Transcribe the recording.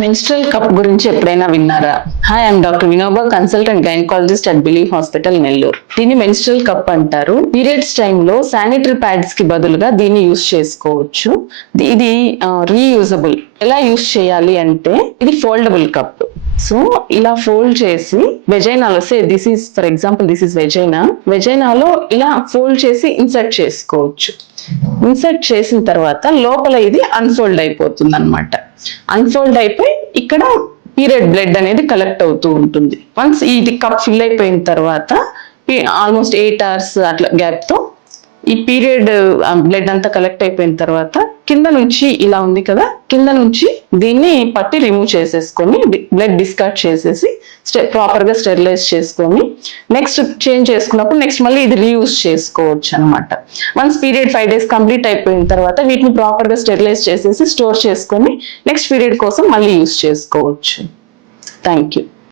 Menstrual cup గురించి ఎప్పుడైనా విన్నారా? Hi, I'm doctor Vinoba, consultant gynaecologist at believe hospital, Nellore. దీన్ని మెన్స్ట్రల్ కప్ అంటారు. పీరియడ్స్ టైంలో శానిటరీ ప్యాడ్స్ కి బదులుగా దీన్ని యూస్ చేసుకోవచ్చు. ఇది రీయూజబుల్. ఎలా యూస్ చేయాలి అంటే, ఇది ఫోల్డబుల్ కప్. సో ఇలా ఫోల్డ్ చేసి వెజైనాలో, this is for example, this is వెజైనాలో ఇలా ఫోల్డ్ చేసి ఇన్సర్ట్ చేసుకోవచ్చు. ఇన్సర్ట్ చేసిన తర్వాత లోపల ఇది అన్ఫోల్డ్ అయిపోతుంది అన్నమాట. అన్ఫోల్డ్ అయిపోయి ఇక్కడ పీరియడ్ బ్లడ్ అనేది కలెక్ట్ అవుతూ ఉంటుంది. వన్స్ ఇది కప్ ఫిల్ అయిపోయిన తర్వాత ఆల్మోస్ట్ 8 hours అట్లా గ్యాప్ తో ఈ పీరియడ్ బ్లడ్ అంతా కలెక్ట్ అయిపోయిన తర్వాత కింద నుంచి ఇలా ఉంది కదా, కింద నుంచి దీన్ని పట్టి రిమూవ్ చేసేసుకొని బ్లడ్ డిస్కార్డ్ చేసేసి ప్రాపర్ గా స్టెరిలైజ్ చేసుకొని నెక్స్ట్ చేంజ్ చేసుకున్నప్పుడు నెక్స్ట్ మళ్ళీ ఇది రీయూజ్ చేసుకోవచ్చు అనమాట. వన్స్ పీరియడ్ 5 days కంప్లీట్ అయిపోయిన తర్వాత వీటిని ప్రాపర్ గా స్టెరిలైజ్ చేసేసి స్టోర్ చేసుకొని నెక్స్ట్ పీరియడ్ కోసం మళ్ళీ యూజ్ చేసుకోవచ్చు. Thank you.